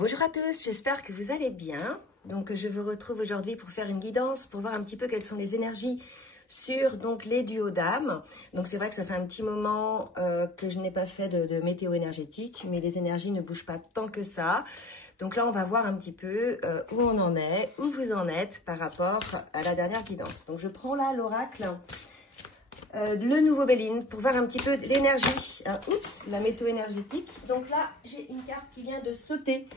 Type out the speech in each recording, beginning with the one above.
Bonjour à tous, j'espère que vous allez bien. Donc je vous retrouve aujourd'hui pour faire une guidance, pour voir un petit peu quelles sont les énergies sur donc les duodams. Donc c'est vrai que ça fait un petit moment que je n'ai pas fait de météo énergétique, mais les énergies ne bougent pas tant que ça. Donc là on va voir un petit peu où on en est, où vous en êtes par rapport à la dernière guidance. Donc je prends là l'oracle. Le nouveau Béline pour voir un petit peu l'énergie, hein. Oups, la météo énergétique. Donc là, j'ai une carte qui vient de sauter.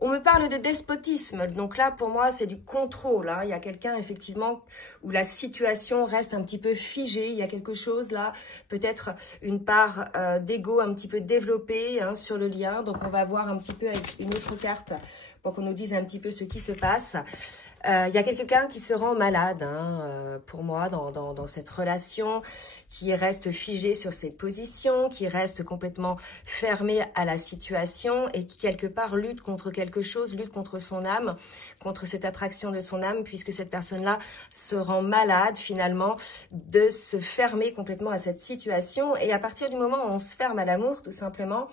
On me parle de despotisme. Donc là, pour moi, c'est du contrôle, hein. Il y a quelqu'un, effectivement, où la situation reste un petit peu figée. Il y a quelque chose là, peut-être une part d'ego un petit peu développée, hein, sur le lien. Donc on va voir un petit peu avec une autre carte pour qu'on nous dise un petit peu ce qui se passe. Il y a quelqu'un qui se rend malade, hein, pour moi, dans cette relation, qui reste figé sur ses positions, qui reste complètement fermé à la situation et qui, quelque part, lutte contre quelque chose, lutte contre son âme, contre cette attraction de son âme, puisque cette personne-là se rend malade, finalement, de se fermer complètement à cette situation. Et à partir du moment où on se ferme à l'amour, tout simplement,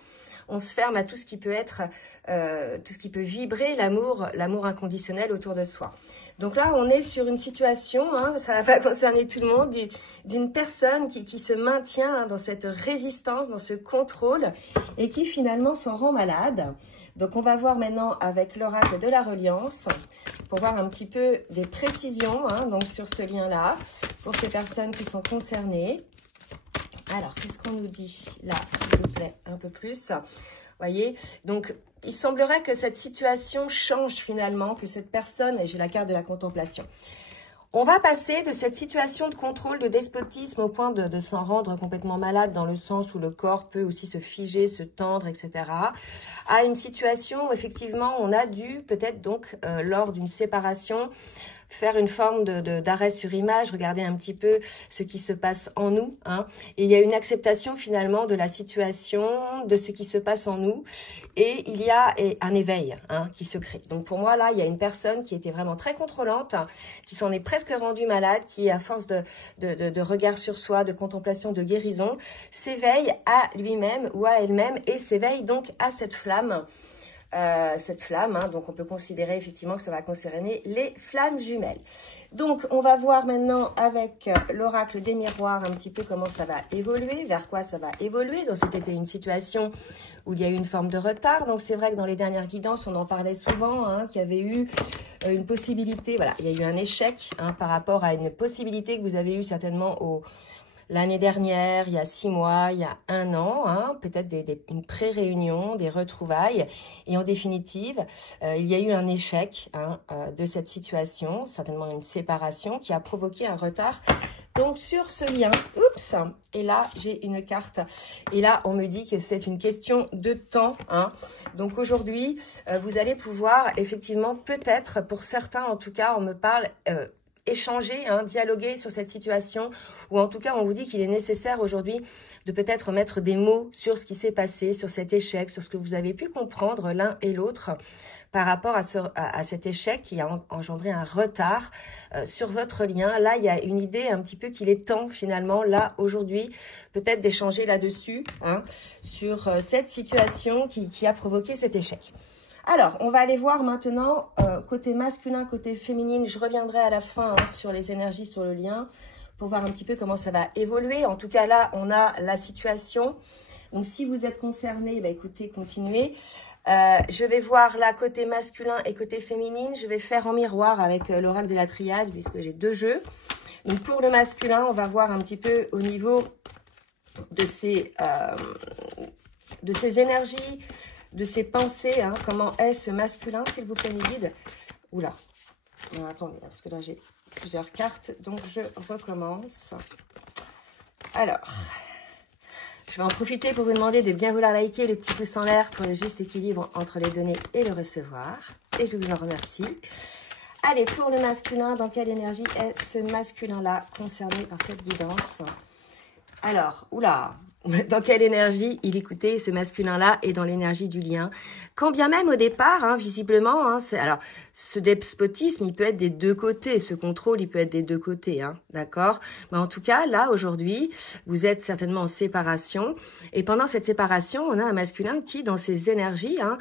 on se ferme à tout ce qui peut être, tout ce qui peut vibrer l'amour inconditionnel autour de soi. Donc là, on est sur une situation, hein, ça va pas concerner tout le monde, d'une personne qui se maintient, hein, dans cette résistance, dans ce contrôle, et qui finalement s'en rend malade. Donc on va voir maintenant avec l'oracle de la reliance, pour voir un petit peu des précisions, hein, donc sur ce lien-là, pour ces personnes qui sont concernées. Alors, qu'est-ce qu'on nous dit là, s'il vous plaît, un peu plus. Voyez, donc il semblerait que cette situation change finalement, que cette personne, et j'ai la carte de la contemplation, on va passer de cette situation de contrôle, de despotisme au point de s'en rendre complètement malade, dans le sens où le corps peut aussi se figer, se tendre, etc., à une situation où effectivement on a dû peut-être donc lors d'une séparation faire une forme d'arrêt sur image, regarder un petit peu ce qui se passe en nous, hein. Et il y a une acceptation finalement de la situation, de ce qui se passe en nous, et il y a un éveil, hein, qui se crée. Donc pour moi là, il y a une personne qui était vraiment très contrôlante, qui s'en est presque rendue malade, qui à force de regard sur soi, de contemplation, de guérison, s'éveille à lui-même ou à elle-même et s'éveille donc à cette flamme. Hein, donc on peut considérer effectivement que ça va concerner les flammes jumelles. Donc on va voir maintenant avec l'oracle des miroirs un petit peu comment ça va évoluer, vers quoi ça va évoluer. Donc c'était une situation où il y a eu une forme de retard. Donc c'est vrai que dans les dernières guidances, on en parlait souvent, hein, qu'il y avait eu une possibilité, voilà, il y a eu un échec, hein, par rapport à une possibilité que vous avez eue certainement l'année dernière, il y a 6 mois, il y a 1 an, hein, peut-être une pré-réunion, des retrouvailles. Et en définitive, il y a eu un échec, hein, de cette situation, certainement une séparation qui a provoqué un retard. Donc sur ce lien, oups, et là j'ai une carte. Et là on me dit que c'est une question de temps, hein. Donc aujourd'hui, vous allez pouvoir effectivement, peut-être pour certains en tout cas, on me parle... échanger, hein, dialoguer sur cette situation, ou en tout cas on vous dit qu'il est nécessaire aujourd'hui de peut-être mettre des mots sur ce qui s'est passé, sur cet échec, sur ce que vous avez pu comprendre l'un et l'autre par rapport à cet échec qui a engendré un retard sur votre lien. Là il y a une idée un petit peu qu'il est temps finalement là aujourd'hui peut-être d'échanger là-dessus, hein, sur cette situation qui a provoqué cet échec. Alors, on va aller voir maintenant côté masculin, côté féminine. Je reviendrai à la fin, hein, sur les énergies, sur le lien, pour voir un petit peu comment ça va évoluer. En tout cas, là, on a la situation. Donc, si vous êtes concerné, bah, écoutez, continuez. Je vais voir là côté masculin et côté féminine. Je vais faire en miroir avec l'oracle de la triade, puisque j'ai 2 jeux. Donc, pour le masculin, on va voir un petit peu au niveau de ces énergies, de ses pensées, hein, comment est ce masculin, s'il vous plaît, mes guides. Oula, non, attendez, parce que là, j'ai plusieurs cartes, donc je recommence. Alors, je vais en profiter pour vous demander de bien vouloir liker le petit pouce en l'air pour le juste équilibre entre les donner et le recevoir. Et je vous en remercie. Allez, pour le masculin, dans quelle énergie est ce masculin-là concerné par cette guidance? Alors, oula, dans quelle énergie il écoutait ce masculin-là et dans l'énergie du lien. Quand bien même au départ, hein, visiblement, hein, alors ce despotisme, il peut être des deux côtés, ce contrôle, il peut être des deux côtés, hein, d'accord? Mais en tout cas, là, aujourd'hui, vous êtes certainement en séparation, et pendant cette séparation, on a un masculin qui, dans ses énergies, hein,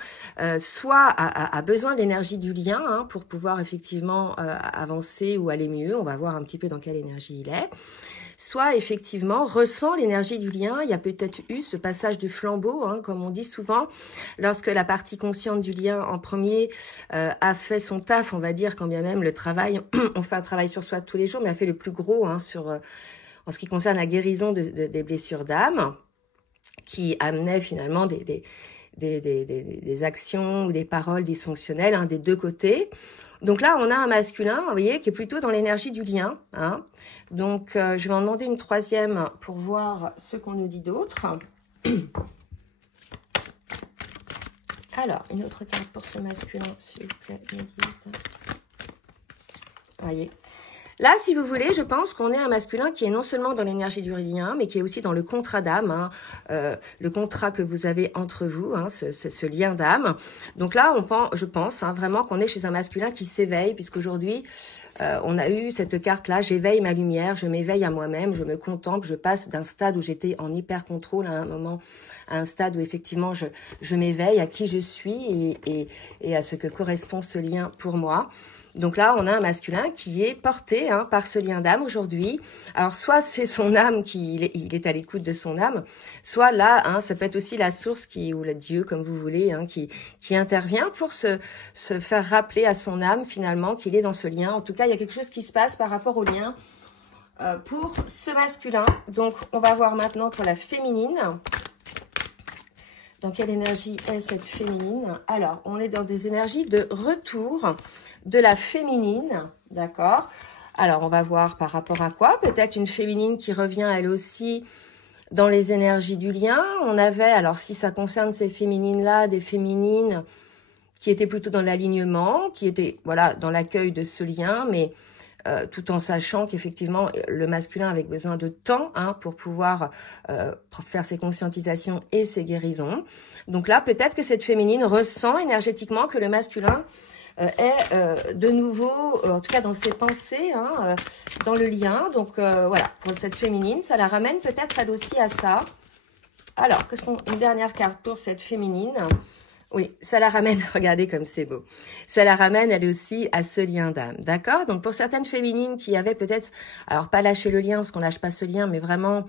soit a besoin d'énergie du lien hein, pour pouvoir effectivement avancer ou aller mieux, on va voir un petit peu dans quelle énergie il est, soit effectivement ressent l'énergie du lien. Il y a peut-être eu ce passage du flambeau, hein, comme on dit souvent, lorsque la partie consciente du lien en premier a fait son taf, on va dire, quand bien même le travail, on fait un travail sur soi tous les jours, mais a fait le plus gros hein, en ce qui concerne la guérison des blessures d'âme, qui amenait finalement des actions ou des paroles dysfonctionnelles hein, des deux côtés. Donc là, on a un masculin, vous voyez, qui est plutôt dans l'énergie du lien. Hein. Donc, je vais en demander une troisième pour voir ce qu'on nous dit d'autre. Alors, une autre carte pour ce masculin, s'il vous plaît. Voyez. Là, si vous voulez, je pense qu'on est un masculin qui est non seulement dans l'énergie du lien, mais qui est aussi dans le contrat d'âme, hein, le contrat que vous avez entre vous, hein, ce lien d'âme. Donc là, je pense hein, vraiment qu'on est chez un masculin qui s'éveille, puisqu'aujourd'hui, on a eu cette carte-là, j'éveille ma lumière, je m'éveille à moi-même, je me contemple, je passe d'un stade où j'étais en hyper-contrôle à un moment, à un stade où effectivement je m'éveille à qui je suis et à ce que correspond ce lien pour moi. Donc là, on a un masculin qui est porté hein, par ce lien d'âme aujourd'hui. Alors, soit c'est son âme, il est à l'écoute de son âme, soit là, hein, ça peut être aussi la source ou le Dieu, comme vous voulez, hein, qui intervient pour se faire rappeler à son âme, finalement, qu'il est dans ce lien. En tout cas, il y a quelque chose qui se passe par rapport au lien pour ce masculin. Donc, on va voir maintenant pour la féminine. Dans quelle énergie est cette féminine? Alors, on est dans des énergies de retour de la féminine, d'accord? Alors, on va voir par rapport à quoi. Peut-être une féminine qui revient, elle aussi, dans les énergies du lien. On avait, alors si ça concerne ces féminines-là, des féminines qui étaient plutôt dans l'alignement, qui étaient, voilà, dans l'accueil de ce lien, mais tout en sachant qu'effectivement, le masculin avait besoin de temps hein, pour pouvoir faire ses conscientisations et ses guérisons. Donc là, peut-être que cette féminine ressent énergétiquement que le masculin est de nouveau, en tout cas dans ses pensées, hein, dans le lien. Donc voilà, pour cette féminine, ça la ramène peut-être elle aussi à ça. Alors, une dernière carte pour cette féminine. Oui, ça la ramène, regardez comme c'est beau, ça la ramène elle aussi à ce lien d'âme, d'accord? Donc pour certaines féminines qui avaient peut-être, alors pas lâché le lien, parce qu'on lâche pas ce lien, mais vraiment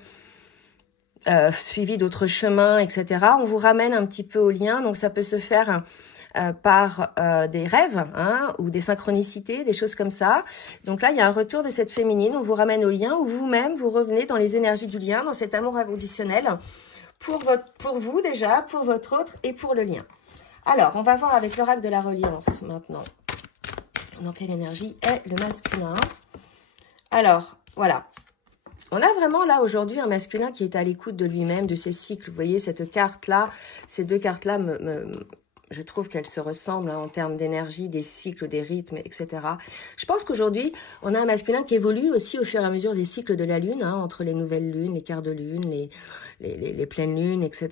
suivi d'autres chemins, etc., on vous ramène un petit peu au lien, donc ça peut se faire par des rêves hein, ou des synchronicités, des choses comme ça. Donc là, il y a un retour de cette féminine, on vous ramène au lien, où vous-même, vous revenez dans les énergies du lien, dans cet amour inconditionnel, pour vous déjà, pour votre autre et pour le lien. Alors, on va voir avec l'oracle de la reliance maintenant. Dans quelle énergie est le masculin? Alors, voilà. On a vraiment là aujourd'hui un masculin qui est à l'écoute de lui-même, de ses cycles. Vous voyez cette carte-là, ces deux cartes-là, je trouve qu'elles se ressemblent hein, en termes d'énergie, des cycles, des rythmes, etc. Je pense qu'aujourd'hui, on a un masculin qui évolue aussi au fur et à mesure des cycles de la lune, hein, entre les nouvelles lunes, les quarts de lune, les pleines lunes, etc.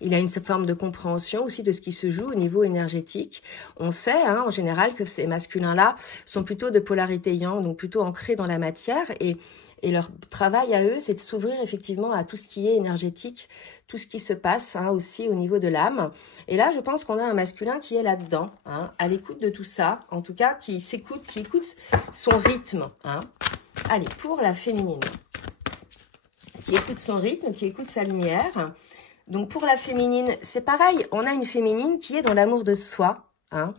Il a une forme de compréhension aussi de ce qui se joue au niveau énergétique. On sait hein, en général que ces masculins-là sont plutôt de polarité yang, donc plutôt ancrés dans la matière et leur travail à eux, c'est de s'ouvrir effectivement à tout ce qui est énergétique, tout ce qui se passe hein, aussi au niveau de l'âme. Et là, je pense qu'on a un masculin qui est là-dedans, hein, à l'écoute de tout ça, en tout cas, qui s'écoute, qui écoute son rythme. Hein. Allez, pour la féminine, qui écoute son rythme, qui écoute sa lumière. Donc, pour la féminine, c'est pareil, on a une féminine qui est dans l'amour de soi. Hein.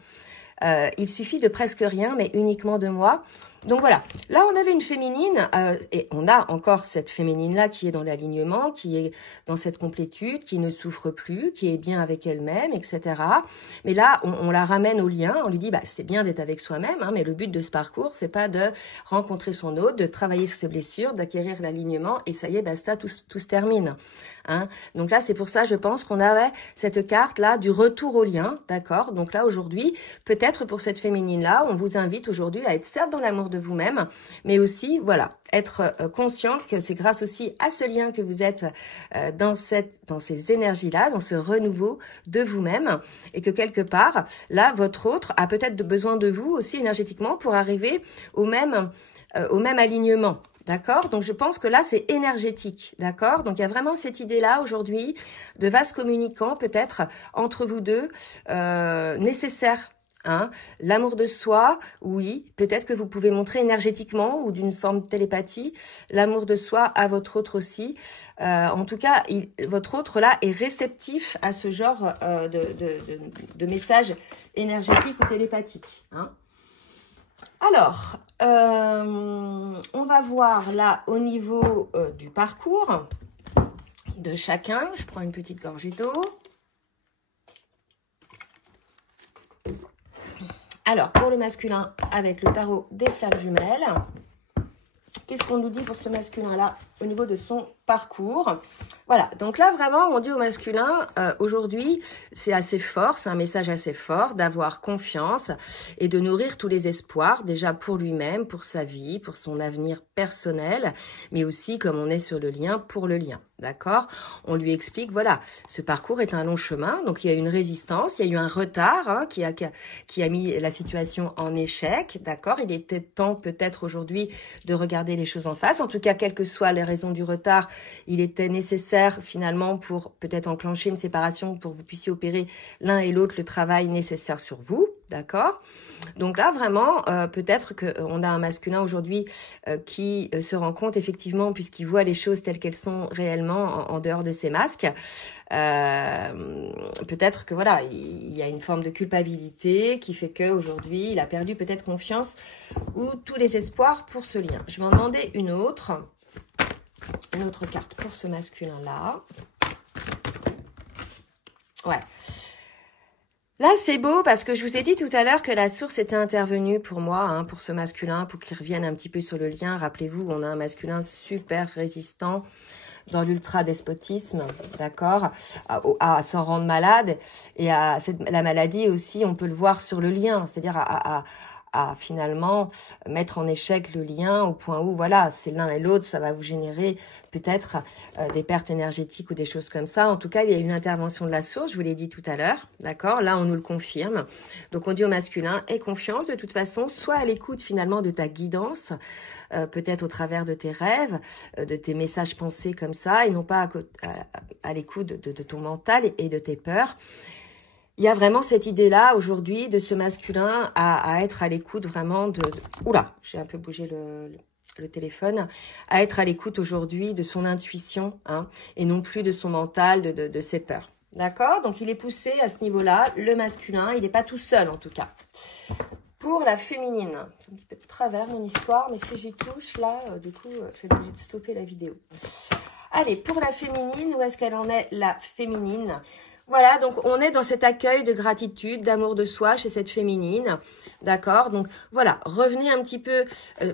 Il suffit de presque rien, mais uniquement de moi. Donc voilà, là on avait une féminine, et on a encore cette féminine-là qui est dans l'alignement, qui est dans cette complétude, qui ne souffre plus, qui est bien avec elle-même, etc. Mais là, on la ramène au lien, on lui dit, bah c'est bien d'être avec soi-même, hein, mais le but de ce parcours, c'est pas de rencontrer son autre, de travailler sur ses blessures, d'acquérir l'alignement, et ça y est, basta, tout se termine. Hein. Donc là, c'est pour ça, je pense qu'on avait cette carte-là du retour au lien, d'accord? Donc là, aujourd'hui, peut-être pour cette féminine-là, on vous invite aujourd'hui à être certes dans l'amour l'amour de vous-même, mais aussi, voilà, être conscient que c'est grâce aussi à ce lien que vous êtes dans ces énergies-là, dans ce renouveau de vous-même, et que quelque part, là, votre autre a peut-être besoin de vous aussi énergétiquement pour arriver au même alignement. D'accord? Donc, je pense que là, c'est énergétique. D'accord? Donc, il y a vraiment cette idée-là aujourd'hui de vase communicant, peut-être, entre vous deux, nécessaire. Hein? L'amour de soi, oui. Peut-être que vous pouvez montrer énergétiquement ou d'une forme de télépathie l'amour de soi à votre autre aussi. En tout cas, votre autre, là, est réceptif à ce genre de message énergétique ou télépathique. Hein? Alors, on va voir là au niveau du parcours de chacun. Je prends une petite gorgée d'eau. Alors, pour le masculin, avec le tarot des flammes jumelles, qu'est-ce qu'on nous dit pour ce masculin-là au niveau de son parcours? Voilà, donc là, vraiment, on dit au masculin, aujourd'hui, c'est assez fort, c'est un message assez fort d'avoir confiance et de nourrir tous les espoirs, déjà pour lui-même, pour sa vie, pour son avenir personnel, mais aussi, comme on est sur le lien, pour le lien. D'accord? On lui explique, voilà, ce parcours est un long chemin, donc il y a une résistance, il y a eu un retard hein, qui a mis la situation en échec, d'accord? Il était temps peut-être aujourd'hui de regarder les choses en face, en tout cas, quelles que soient les raisons du retard, il était nécessaire finalement pour peut-être enclencher une séparation, pour que vous puissiez opérer l'un et l'autre le travail nécessaire sur vous, d'accord? Donc là, vraiment, peut-être qu'on a un masculin aujourd'hui qui se rend compte effectivement, puisqu'il voit les choses telles qu'elles sont réellement en dehors de ses masques. Peut-être que voilà, il y a une forme de culpabilité qui fait qu'aujourd'hui, il a perdu peut-être confiance ou tous les espoirs pour ce lien. Je vais en demander une autre carte pour ce masculin-là. Ouais. Là, c'est beau parce que je vous ai dit tout à l'heure que la source était intervenue pour moi, hein, pour ce masculin, pour qu'il revienne un petit peu sur le lien. Rappelez-vous, on a un masculin super résistant dans l'ultra-despotisme, d'accord, à s'en rendre malade. Et la maladie aussi, on peut le voir sur le lien, c'est-à-dire à finalement mettre en échec le lien au point où, voilà, c'est l'un et l'autre, ça va vous générer peut-être des pertes énergétiques ou des choses comme ça. En tout cas, il y a une intervention de la source, je vous l'ai dit tout à l'heure, d'accord? Là, on nous le confirme. Donc, on dit au masculin, aie confiance, de toute façon, sois à l'écoute finalement de ta guidance, peut-être au travers de tes rêves, de tes messages pensés comme ça, et non pas à l'écoute de ton mental et de tes peurs. Il y a vraiment cette idée-là aujourd'hui de ce masculin à être à l'écoute vraiment Oula, j'ai un peu bougé le téléphone. À être à l'écoute aujourd'hui de son intuition hein, et non plus de son mental, de ses peurs. D'accord? Donc, il est poussé à ce niveau-là, le masculin. Il n'est pas tout seul en tout cas. Pour la féminine, c'est un petit peu de travers mon histoire, mais si j'y touche là, du coup, je vais être obligée de stopper la vidéo. Allez, pour la féminine, où est-ce qu'elle en est la féminine ? Voilà, donc on est dans cet accueil de gratitude, d'amour de soi chez cette féminine, d'accord? Donc voilà, revenez un petit peu,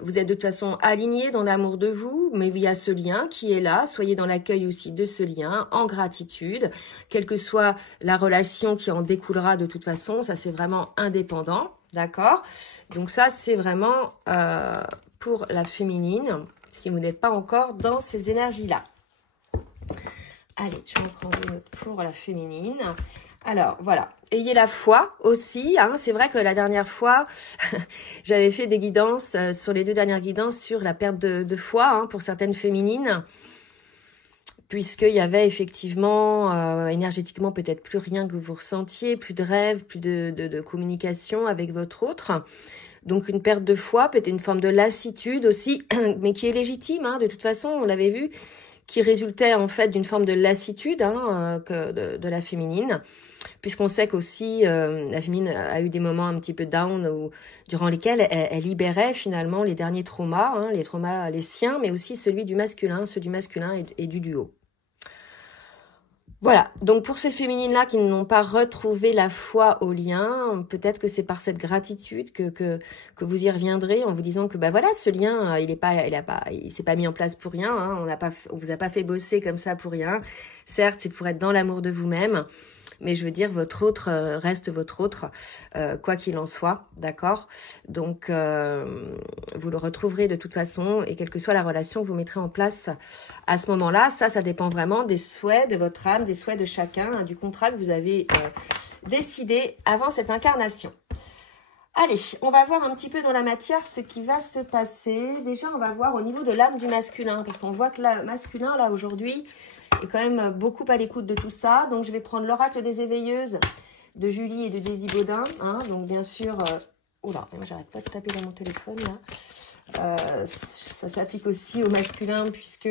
vous êtes de toute façon alignés dans l'amour de vous, mais il y a ce lien qui est là, soyez dans l'accueil aussi de ce lien, en gratitude, quelle que soit la relation qui en découlera de toute façon, ça c'est vraiment indépendant, d'accord? Donc ça c'est vraiment pour la féminine, si vous n'êtes pas encore dans ces énergies-là. Allez, je vais en prendre une autre pour la féminine. Alors, voilà. Ayez la foi aussi. Hein. C'est vrai que la dernière fois, j'avais fait des guidances, sur les 2 dernières guidances, sur la perte de foi hein, pour certaines féminines. Puisqu'il y avait effectivement, énergétiquement, peut-être plus rien que vous ressentiez, plus de rêves, plus de communication avec votre autre. Donc, une perte de foi, peut-être une forme de lassitude aussi, mais qui est légitime. Hein. De toute façon, on l'avait vu, qui résultait en fait d'une forme de lassitude hein, de la féminine, puisqu'on sait qu'aussi la féminine a eu des moments un petit peu down durant lesquels elle libérait finalement les derniers traumas, hein, les traumas les siens, mais aussi ceux du masculin et du duo. Voilà, donc pour ces féminines-là qui n'ont pas retrouvé la foi au lien, peut-être que c'est par cette gratitude que vous y reviendrez en vous disant que bah voilà, ce lien, il s'est pas mis en place pour rien, hein, on vous a pas fait bosser comme ça pour rien. Certes, c'est pour être dans l'amour de vous-même, mais je veux dire, votre autre reste votre autre, quoi qu'il en soit, d'accord? Donc, vous le retrouverez de toute façon, et quelle que soit la relation que vous mettrez en place à ce moment-là, ça dépend vraiment des souhaits de votre âme, des souhaits de chacun, hein, du contrat que vous avez décidé avant cette incarnation. Allez, on va voir un petit peu dans la matière ce qui va se passer. Déjà, on va voir au niveau de l'âme du masculin, parce qu'on voit que le masculin, là, aujourd'hui, est quand même beaucoup à l'écoute de tout ça. Donc, je vais prendre l'oracle des éveilleuses de Julie et de Daisy Baudin. Hein. Donc, bien sûr... Oh là, j'arrête pas de taper dans mon téléphone, là. Ça s'applique aussi au masculin, puisque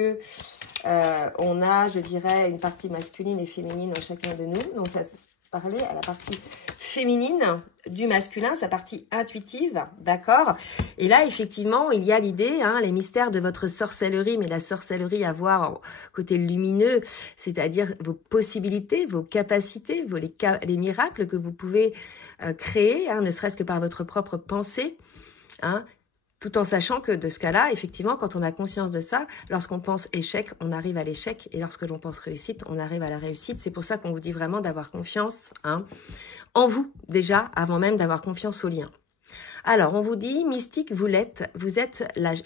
on a, je dirais, une partie masculine et féminine en chacun de nous. Donc, ça parler à la partie féminine du masculin, sa partie intuitive, d'accord? Et là, effectivement, il y a l'idée, hein, les mystères de votre sorcellerie, mais la sorcellerie à voir côté lumineux, c'est-à-dire vos possibilités, vos capacités, les miracles que vous pouvez créer, hein, ne serait-ce que par votre propre pensée, hein, tout en sachant que de ce cas-là, effectivement, quand on a conscience de ça, lorsqu'on pense échec, on arrive à l'échec. Et lorsque l'on pense réussite, on arrive à la réussite. C'est pour ça qu'on vous dit vraiment d'avoir confiance, hein, en vous, déjà, avant même d'avoir confiance au lien. Alors, on vous dit, mystique, vous êtes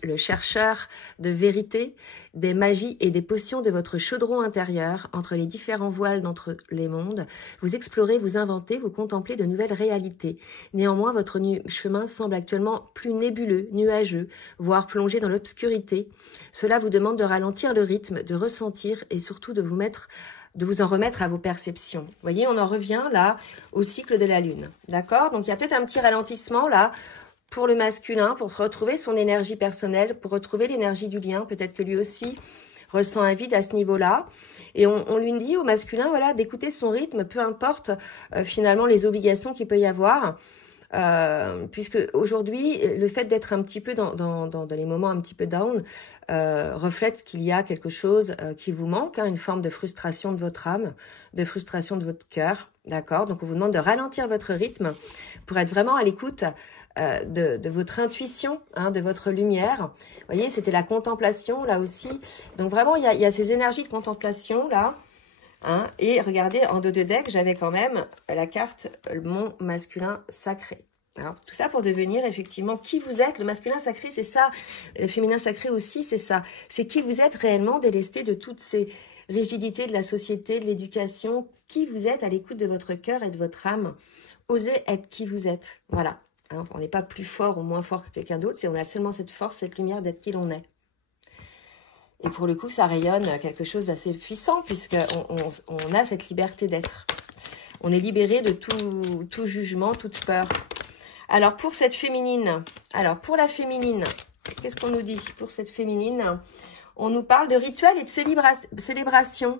le chercheur de vérité, des magies et des potions de votre chaudron intérieur, entre les différents voiles d'entre les mondes. Vous explorez, vous inventez, vous contemplez de nouvelles réalités. Néanmoins, votre chemin semble actuellement plus nébuleux, nuageux, voire plongé dans l'obscurité. Cela vous demande de ralentir le rythme, de ressentir et surtout de vous en remettre à vos perceptions. Vous voyez, on en revient là au cycle de la Lune. D'accord? Donc, il y a peut-être un petit ralentissement là pour le masculin, pour retrouver son énergie personnelle, pour retrouver l'énergie du lien. Peut-être que lui aussi ressent un vide à ce niveau-là. Et on lui dit au masculin, voilà, d'écouter son rythme, peu importe finalement les obligations qu'il peut y avoir. Puisque aujourd'hui, le fait d'être un petit peu dans les moments un petit peu down reflète qu'il y a quelque chose qui vous manque, hein, une forme de frustration de votre âme, de frustration de votre cœur, d'accord? Donc on vous demande de ralentir votre rythme pour être vraiment à l'écoute de votre intuition, hein, de votre lumière. Vous voyez, c'était la contemplation là aussi. Donc vraiment, il y a ces énergies de contemplation là. Hein, et regardez, en dos de deck, j'avais quand même la carte mon masculin sacré. Alors, tout ça pour devenir effectivement qui vous êtes. Le masculin sacré, c'est ça. Le féminin sacré aussi, c'est ça. C'est qui vous êtes réellement, délesté de toutes ces rigidités de la société, de l'éducation. Qui vous êtes à l'écoute de votre cœur et de votre âme. Osez être qui vous êtes. Voilà. Hein, on n'est pas plus fort ou moins fort que quelqu'un d'autre. On a seulement cette force, cette lumière d'être qui l'on est. Et pour le coup, ça rayonne quelque chose d'assez puissant puisqu'on a cette liberté d'être. On est libéré de tout jugement, toute peur. Alors, pour cette féminine, pour la féminine, qu'est-ce qu'on nous dit pour cette féminine? On nous parle de rituels et de célébration.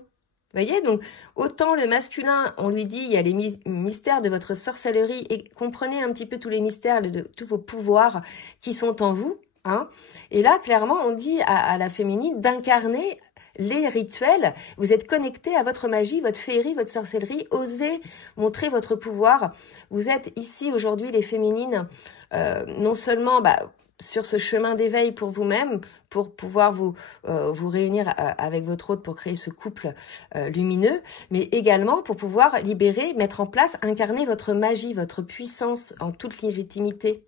Vous voyez, donc, autant le masculin, on lui dit, il y a les mystères de votre sorcellerie et comprenez un petit peu tous les mystères de tous vos pouvoirs qui sont en vous. Hein. Et là, clairement, on dit à la féminine d'incarner les rituels. Vous êtes connecté à votre magie, votre féerie, votre sorcellerie. Osez montrer votre pouvoir. Vous êtes ici aujourd'hui, les féminines, non seulement sur ce chemin d'éveil pour vous-même, pour pouvoir vous réunir avec votre hôte pour créer ce couple lumineux, mais également pour pouvoir libérer, mettre en place, incarner votre magie, votre puissance en toute légitimité.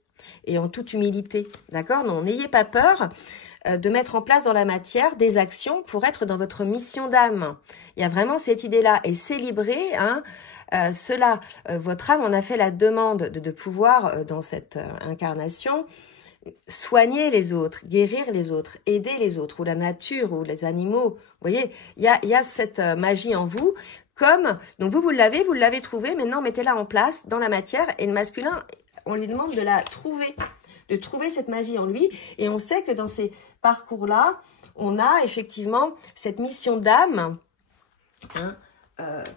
Et en toute humilité, d'accord? Non, n'ayez pas peur de mettre en place dans la matière des actions pour être dans votre mission d'âme. Il y a vraiment cette idée-là. Et célébrer, hein, votre âme en a fait la demande de pouvoir, dans cette incarnation, soigner les autres, guérir les autres, aider les autres, ou la nature, ou les animaux. Vous voyez, il y a cette magie en vous. Donc vous l'avez trouvée, maintenant mettez-la en place dans la matière. Et le masculin, on lui demande de la trouver, de trouver cette magie en lui. Et on sait que dans ces parcours-là, on a effectivement cette mission d'âme, hein,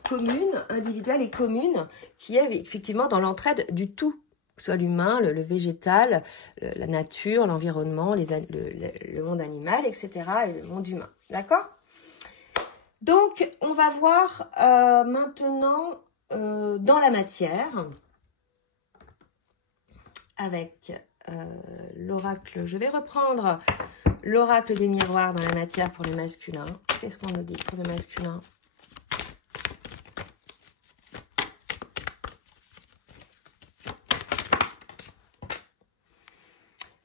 commune, individuelle et commune, qui est effectivement dans l'entraide du tout, que ce soit l'humain, le végétal, la nature, l'environnement, le monde animal, etc. et le monde humain. D'accord? Donc, on va voir maintenant dans la matière, avec l'oracle. Je vais reprendre l'oracle des miroirs dans la matière pour le masculin. Qu'est-ce qu'on nous dit pour le masculin?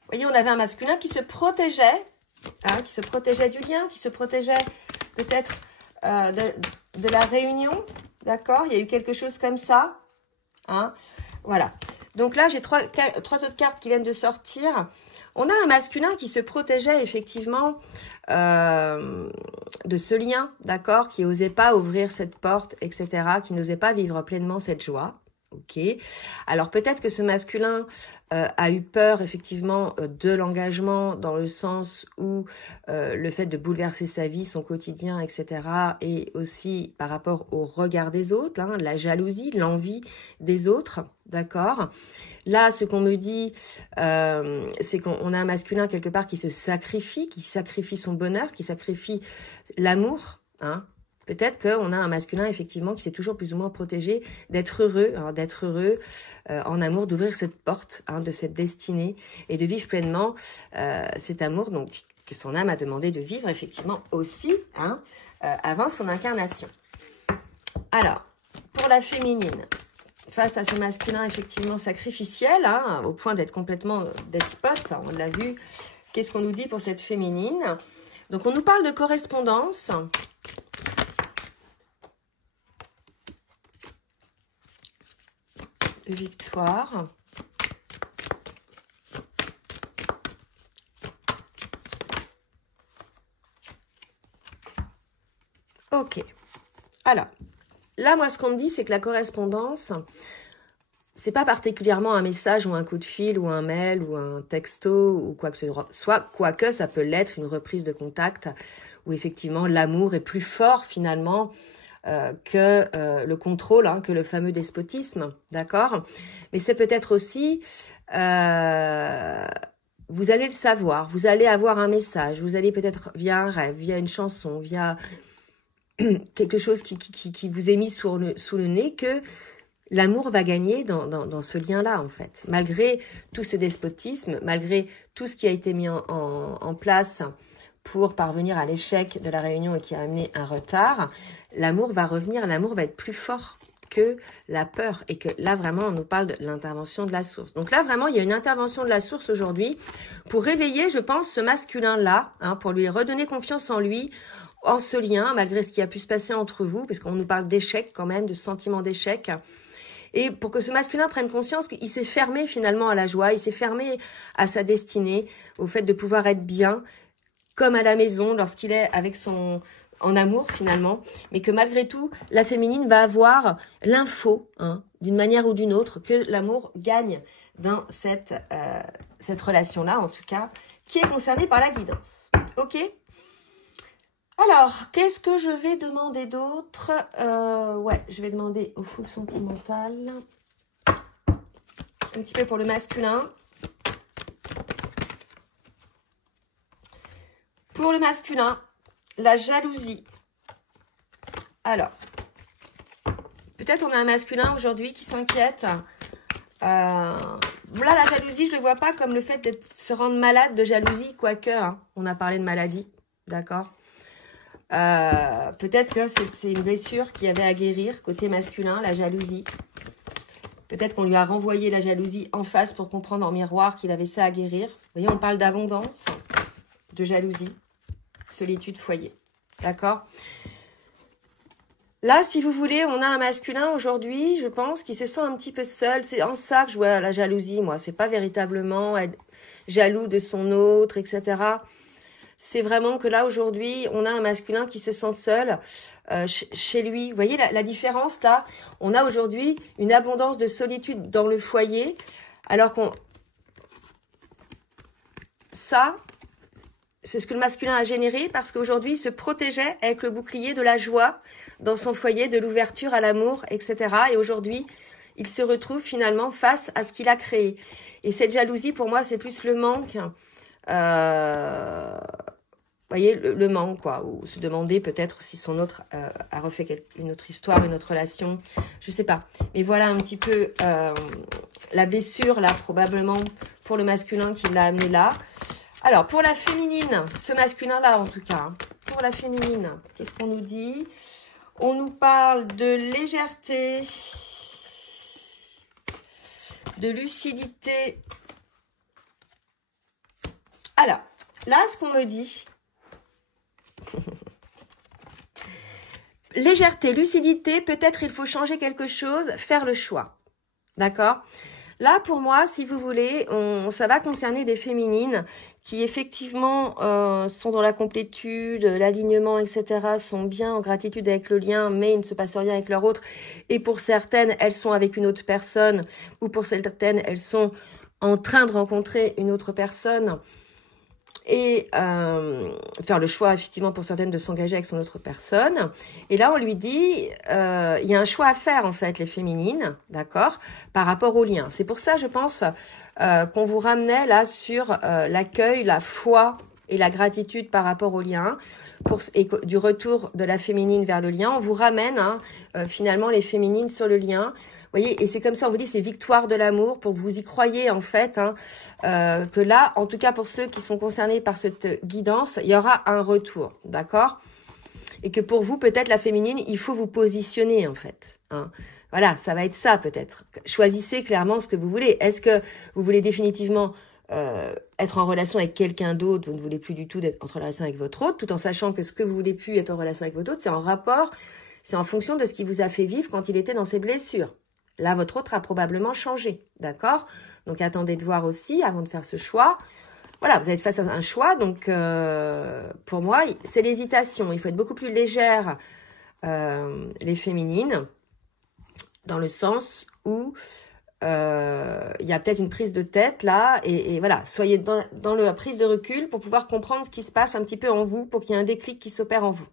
voyez, on avait un masculin qui se protégeait, hein, qui se protégeait du lien, qui se protégeait peut-être de la réunion, d'accord? Il y a eu quelque chose comme ça, hein? Voilà. Donc là, j'ai trois autres cartes qui viennent de sortir. On a un masculin qui se protégeait effectivement de ce lien, d'accord, qui n'osait pas ouvrir cette porte, etc., qui n'osait pas vivre pleinement cette joie. Ok. Alors peut-être que ce masculin a eu peur effectivement de l'engagement dans le sens où le fait de bouleverser sa vie, son quotidien, etc. et aussi par rapport au regard des autres, hein, la jalousie, l'envie des autres, d'accord. Là, ce qu'on me dit, c'est qu'on a un masculin quelque part qui sacrifie son bonheur, qui sacrifie l'amour, hein. Peut-être qu'on a un masculin, effectivement, qui s'est toujours plus ou moins protégé d'être heureux, hein, en amour, d'ouvrir cette porte, hein, de cette destinée et de vivre pleinement cet amour, donc que son âme a demandé de vivre, effectivement, aussi, hein, avant son incarnation. Alors, pour la féminine, face à ce masculin, effectivement, sacrificiel, hein, au point d'être complètement despote, hein, on l'a vu, qu'est-ce qu'on nous dit pour cette féminine? Donc, on nous parle de correspondance. Victoire. Ok. Alors, là, moi, ce qu'on me dit, c'est que la correspondance, c'est pas particulièrement un message ou un coup de fil ou un mail ou un texto ou quoi que ce soit, quoique ça peut l'être, une reprise de contact où effectivement l'amour est plus fort finalement que le contrôle, hein, que le fameux despotisme, d'accord? Mais c'est peut-être aussi, vous allez le savoir, vous allez avoir un message, vous allez peut-être via un rêve, via une chanson, via quelque chose qui vous est mis sous le nez, que l'amour va gagner dans ce lien-là, en fait. Malgré tout ce despotisme, malgré tout ce qui a été mis en place pour parvenir à l'échec de la réunion et qui a amené un retard, l'amour va revenir, l'amour va être plus fort que la peur. Et que là, vraiment, on nous parle de l'intervention de la source. Donc là, vraiment, il y a une intervention de la source aujourd'hui pour réveiller, je pense, ce masculin-là, hein, pour lui redonner confiance en lui, en ce lien, malgré ce qui a pu se passer entre vous, parce qu'on nous parle d'échec quand même, de sentiment d'échec. Et pour que ce masculin prenne conscience qu'il s'est fermé finalement à la joie, il s'est fermé à sa destinée, au fait de pouvoir être bien, comme à la maison, lorsqu'il est avec en amour finalement, mais que malgré tout, la féminine va avoir l'info, hein, d'une manière ou d'une autre, que l'amour gagne dans cette relation-là, en tout cas, qui est concernée par la guidance. Ok ? Alors, qu'est-ce que je vais demander d'autre? Ouais, je vais demander au full sentimental. Un petit peu pour le masculin. Pour le masculin, la jalousie. Alors, peut-être on a un masculin aujourd'hui qui s'inquiète. Là, la jalousie, je ne le vois pas comme le fait de se rendre malade de jalousie, quoique, hein, on a parlé de maladie, d'accord? Peut-être que c'est une blessure qu'il y avait à guérir, côté masculin, la jalousie. Peut-être qu'on lui a renvoyé la jalousie en face pour comprendre en miroir qu'il avait ça à guérir. Vous voyez, on parle d'abondance, de jalousie, solitude, foyer. D'accord? Là, si vous voulez, on a un masculin aujourd'hui, je pense, qui se sent un petit peu seul. C'est en ça que je vois la jalousie, moi. C'est pas véritablement être jaloux de son autre, etc. C'est vraiment que là, aujourd'hui, on a un masculin qui se sent seul chez lui. Vous voyez la différence, là? On a aujourd'hui une abondance de solitude dans le foyer, alors qu'on... Ça, c'est ce que le masculin a généré, parce qu'aujourd'hui, il se protégeait avec le bouclier de la joie dans son foyer, de l'ouverture à l'amour, etc. Et aujourd'hui, il se retrouve finalement face à ce qu'il a créé. Et cette jalousie, pour moi, c'est plus le manque... Vous voyez, le manque, quoi, ou se demander peut-être si son autre a refait une autre histoire, une autre relation, je sais pas. Mais voilà un petit peu la blessure, là, probablement, pour le masculin qui l'a amené là. Alors, pour la féminine, ce masculin-là, en tout cas, hein, pour la féminine, qu'est-ce qu'on nous dit? On nous parle de légèreté, de lucidité, Alors, là, ce qu'on me dit... Légèreté, lucidité, peut-être il faut changer quelque chose, faire le choix. D'accord? Là, pour moi, si vous voulez, ça va concerner des féminines qui, effectivement, sont dans la complétude, l'alignement, etc., sont bien en gratitude avec le lien, mais il ne se passe rien avec leur autre. Et pour certaines, elles sont avec une autre personne, ou pour certaines, elles sont en train de rencontrer une autre personne. Et faire le choix, effectivement, pour certaines, de s'engager avec son autre personne. Et là, on lui dit, il y a un choix à faire, en fait, les féminines, d'accord, par rapport au lien. C'est pour ça, je pense, qu'on vous ramenait là sur l'accueil, la foi et la gratitude par rapport au lien, et du retour de la féminine vers le lien. On vous ramène, finalement, les féminines sur le lien. Vous voyez, et c'est comme ça, on vous dit, c'est victoire de l'amour, pour que vous y croyez, en fait, que là, en tout cas pour ceux qui sont concernés par cette guidance, il y aura un retour, d'accord? Et que pour vous, peut-être, la féminine, il faut vous positionner, en fait. Voilà, ça va être ça, peut-être. Choisissez clairement ce que vous voulez. Est-ce que vous voulez définitivement être en relation avec quelqu'un d'autre, vous ne voulez plus du tout être en relation avec votre autre, tout en sachant que ce que vous voulez plus être en relation avec votre autre, c'est en rapport, c'est en fonction de ce qui vous a fait vivre quand il était dans ses blessures. Là, votre autre a probablement changé, d'accord? Donc, attendez de voir aussi avant de faire ce choix. Voilà, vous êtes face à un choix. Donc, pour moi, c'est l'hésitation. Il faut être beaucoup plus légère, les féminines, dans le sens où il y a peut-être une prise de tête, là. Et voilà, soyez dans la prise de recul pour pouvoir comprendre ce qui se passe un petit peu en vous, pour qu'il y ait un déclic qui s'opère en vous.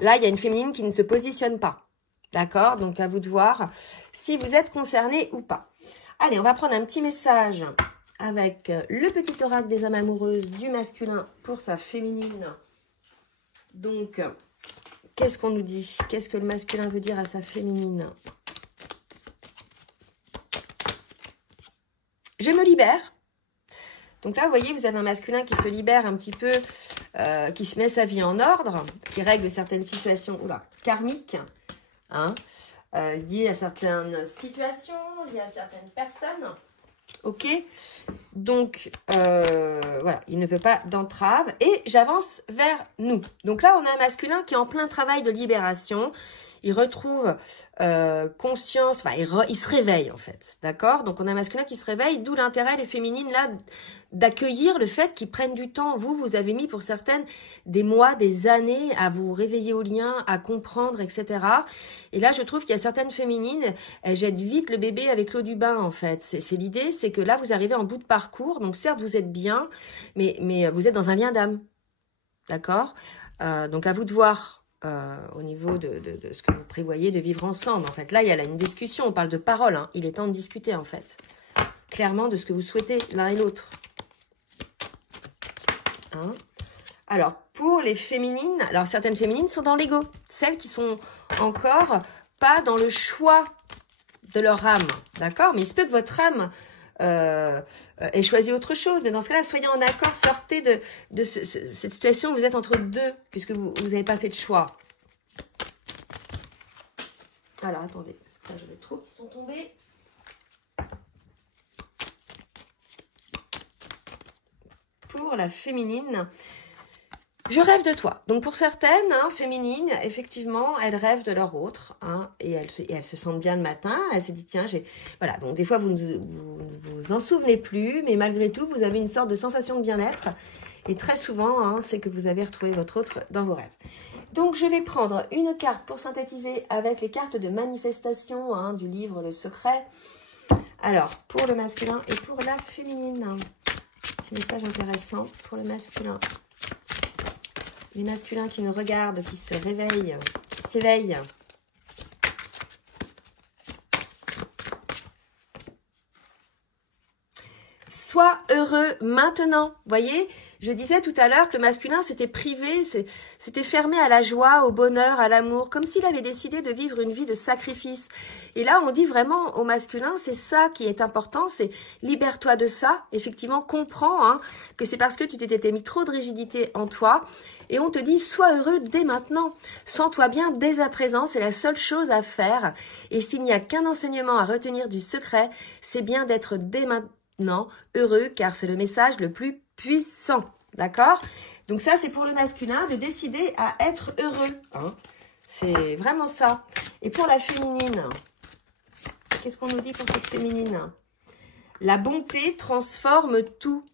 Là, il y a une féminine qui ne se positionne pas. D'accord? Donc, à vous de voir si vous êtes concerné ou pas. Allez, on va prendre un petit message avec le petit oracle des âmes amoureuses du masculin pour sa féminine. Donc, qu'est-ce qu'on nous dit? Qu'est-ce que le masculin veut dire à sa féminine? Je me libère. Donc là, vous voyez, vous avez un masculin qui se libère un petit peu, qui se met sa vie en ordre, qui règle certaines situations karmiques. Lié à certaines situations, lié à certaines personnes. Ok? Donc, voilà, il ne veut pas d'entrave. Et j'avance vers nous. Donc là, on a un masculin qui est en plein travail de libération. Il retrouve conscience, enfin, il se réveille en fait, d'accord? Donc, on a un masculin qui se réveille, d'où l'intérêt des féminines là d'accueillir le fait qu'ils prennent du temps. Vous avez mis pour certaines des mois, des années à vous réveiller au lien, à comprendre, etc. Et là, je trouve qu'il y a certaines féminines, elles jettent vite le bébé avec l'eau du bain en fait. C'est l'idée, c'est que là, vous arrivez en bout de parcours. Donc, certes, vous êtes bien, mais vous êtes dans un lien d'âme, d'accord? Donc, à vous de voir. Au niveau de ce que vous prévoyez de vivre ensemble. En fait, là, il y a une discussion, on parle de parole. Il est temps de discuter, en fait. Clairement, de ce que vous souhaitez l'un et l'autre. Alors, pour les féminines, alors certaines féminines sont dans l'ego. Celles qui sont encore pas dans le choix de leur âme. D'accord? Mais il se peut que votre âme ait choisi autre chose. Mais dans ce cas-là, soyez en accord, sortez de cette situation où vous êtes entre deux, puisque vous n'avez pas fait de choix. Alors, attendez, parce que là, j'avais trop qui sont tombés. Pour la féminine, je rêve de toi. Donc, pour certaines féminines, effectivement, elles rêvent de leur autre. Et elles se sentent bien le matin. Elles se disent, tiens, voilà. Donc, des fois, vous ne vous en souvenez plus. Mais malgré tout, vous avez une sorte de sensation de bien-être. Et très souvent, c'est que vous avez retrouvé votre autre dans vos rêves. Donc, je vais prendre une carte pour synthétiser avec les cartes de manifestation du livre Le Secret. Alors, pour le masculin et pour la féminine. Petit message intéressant pour le masculin. Les masculins qui nous regardent, qui se réveillent, qui s'éveillent. Sois heureux maintenant. Voyez, je disais tout à l'heure que le masculin s'était privé, s'était fermé à la joie, au bonheur, à l'amour, comme s'il avait décidé de vivre une vie de sacrifice. Et là, on dit vraiment au masculin, c'est ça qui est important, c'est libère-toi de ça. Effectivement, comprends que c'est parce que tu t'étais mis trop de rigidité en toi. Et on te dit, sois heureux dès maintenant. Sens-toi bien dès à présent, c'est la seule chose à faire. Et s'il n'y a qu'un enseignement à retenir du secret, c'est bien d'être dès maintenant non, heureux, car c'est le message le plus puissant. D'accord? Donc ça, c'est pour le masculin, de décider à être heureux. Hein. C'est vraiment ça. Et pour la féminine, qu'est-ce qu'on nous dit pour cette féminine? La bonté transforme tout.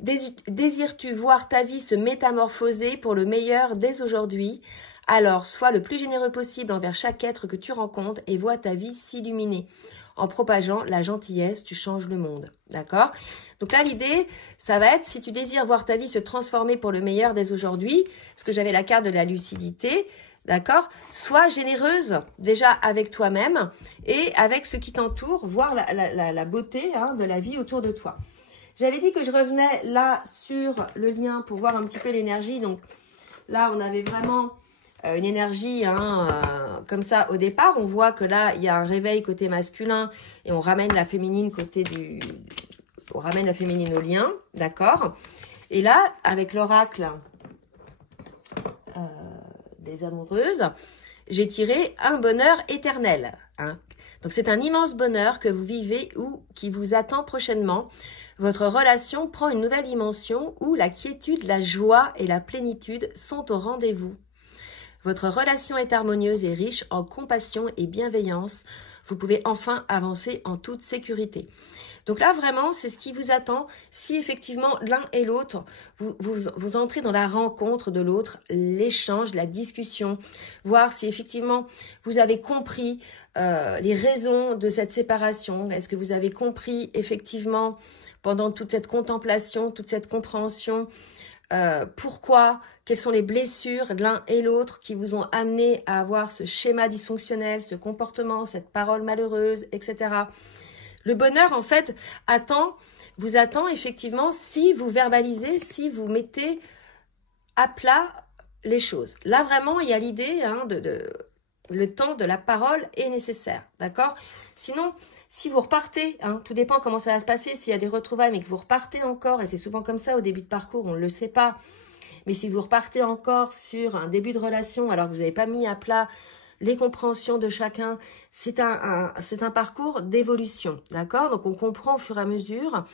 Désires-tu voir ta vie se métamorphoser pour le meilleur dès aujourd'hui? Alors, sois le plus généreux possible envers chaque être que tu rencontres et vois ta vie s'illuminer. En propageant la gentillesse, tu changes le monde. D'accord? Donc là, l'idée, ça va être, si tu désires voir ta vie se transformer pour le meilleur dès aujourd'hui, parce que j'avais la carte de la lucidité, d'accord? Sois généreuse déjà avec toi-même et avec ce qui t'entoure, voir la beauté hein, de la vie autour de toi. J'avais dit que je revenais là sur le lien pour voir un petit peu l'énergie. Donc là, on avait vraiment une énergie hein, comme ça au départ. On voit que là, il y a un réveil côté masculin et on ramène la féminine côté du... On ramène la féminine au lien, d'accord? Et là, avec l'oracle des amoureuses, j'ai tiré un bonheur éternel. Hein. Donc c'est un immense bonheur que vous vivez ou qui vous attend prochainement. Votre relation prend une nouvelle dimension où la quiétude, la joie et la plénitude sont au rendez-vous. Votre relation est harmonieuse et riche en compassion et bienveillance. Vous pouvez enfin avancer en toute sécurité. Donc là, vraiment, c'est ce qui vous attend si effectivement l'un et l'autre, vous entrez dans la rencontre de l'autre, l'échange, la discussion, voir si effectivement vous avez compris les raisons de cette séparation. Est-ce que vous avez compris effectivement pendant toute cette contemplation, toute cette compréhension, pourquoi, quelles sont les blessures de l'un et l'autre qui vous ont amené à avoir ce schéma dysfonctionnel, ce comportement, cette parole malheureuse, etc. Le bonheur, en fait, vous attend effectivement si vous verbalisez, si vous mettez à plat les choses. Là, vraiment, il y a l'idée, hein, le temps de la parole est nécessaire, d'accord? Sinon, si vous repartez, hein, tout dépend comment ça va se passer, s'il y a des retrouvailles, mais que vous repartez encore, et c'est souvent comme ça au début de parcours, on ne le sait pas, mais si vous repartez encore sur un début de relation, alors que vous n'avez pas mis à plat les compréhensions de chacun, c'est un parcours d'évolution, d'accord? Donc, on comprend au fur et à mesure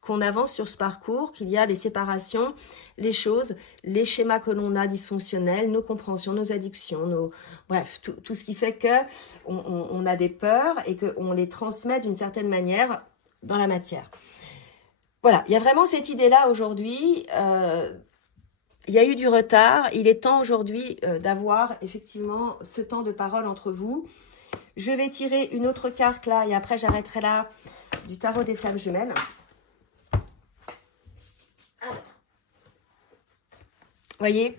qu'on avance sur ce parcours, qu'il y a des séparations, les choses, les schémas que l'on a dysfonctionnels, nos compréhensions, nos addictions, bref, tout ce qui fait que on a des peurs et qu'on les transmet d'une certaine manière dans la matière. Voilà, il y a vraiment cette idée-là aujourd'hui. Il y a eu du retard. Il est temps aujourd'hui d'avoir effectivement ce temps de parole entre vous. Je vais tirer une autre carte là et après j'arrêterai là du tarot des flammes jumelles. Alors, voyez,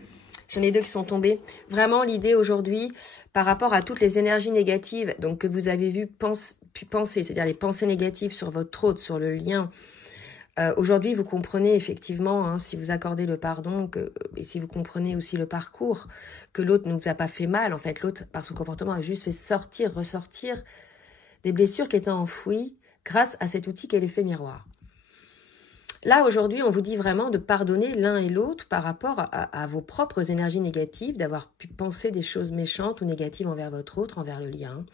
j'en ai deux qui sont tombés. Vraiment l'idée aujourd'hui par rapport à toutes les énergies négatives donc que vous avez pu penser, c'est-à-dire les pensées négatives sur votre hôte, sur le lien. Aujourd'hui, vous comprenez effectivement, hein, si vous accordez le pardon, et si vous comprenez aussi le parcours, que l'autre ne vous a pas fait mal. En fait, l'autre, par son comportement, a juste fait ressortir des blessures qui étaient enfouies grâce à cet outil qu'est l'effet miroir. Là, aujourd'hui, on vous dit vraiment de pardonner l'un et l'autre par rapport à vos propres énergies négatives, d'avoir pu penser des choses méchantes ou négatives envers votre autre, envers le lien.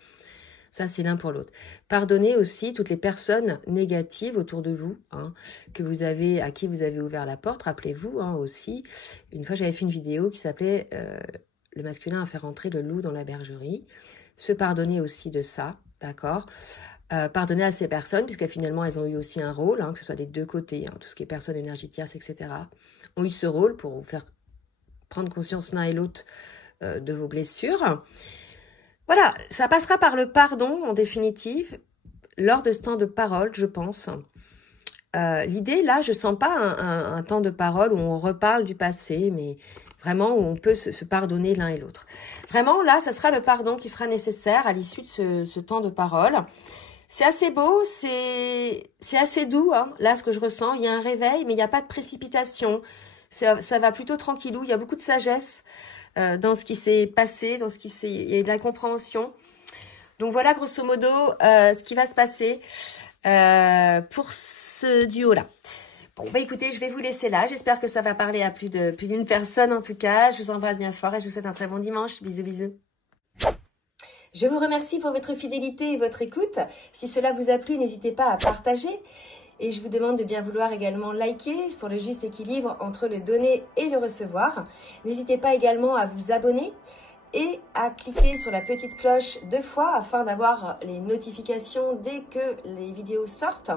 Ça, c'est l'un pour l'autre. Pardonnez aussi toutes les personnes négatives autour de vous, hein, à qui vous avez ouvert la porte. Rappelez-vous hein, aussi, une fois j'avais fait une vidéo qui s'appelait « Le masculin a fait rentrer le loup dans la bergerie ». Se pardonner aussi de ça, d'accord? Pardonner à ces personnes, puisque finalement, elles ont eu aussi un rôle, hein, que ce soit des deux côtés, hein, tout ce qui est personnes, énergie tierce, etc., ont eu ce rôle pour vous faire prendre conscience l'un et l'autre de vos blessures. Voilà, ça passera par le pardon, en définitive, lors de ce temps de parole, je pense. L'idée, là, je ne sens pas un temps de parole où on reparle du passé, mais vraiment où on peut se pardonner l'un et l'autre. Vraiment, là, ça sera le pardon qui sera nécessaire à l'issue de ce temps de parole. C'est assez beau, c'est assez doux, hein, là, ce que je ressens. Il y a un réveil, mais il n'y a pas de précipitation. Ça va plutôt tranquillou, il y a beaucoup de sagesse. Dans ce qui s'est passé, il y a de la compréhension. Donc voilà grosso modo ce qui va se passer pour ce duo-là. Bon, bah écoutez, je vais vous laisser là. J'espère que ça va parler à plus d'une personne en tout cas. Je vous embrasse bien fort et je vous souhaite un très bon dimanche. Bisous, bisous. Je vous remercie pour votre fidélité et votre écoute. Si cela vous a plu, n'hésitez pas à partager. Et je vous demande de bien vouloir également liker pour le juste équilibre entre le donner et le recevoir. N'hésitez pas également à vous abonner et à cliquer sur la petite cloche 2 fois afin d'avoir les notifications dès que les vidéos sortent.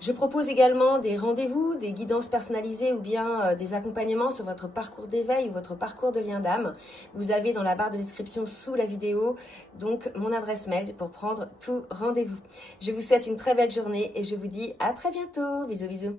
Je propose également des rendez-vous, des guidances personnalisées ou bien des accompagnements sur votre parcours d'éveil ou votre parcours de lien d'âme. Vous avez dans la barre de description sous la vidéo donc mon adresse mail pour prendre tout rendez-vous. Je vous souhaite une très belle journée et je vous dis à très bientôt. Bisous bisous.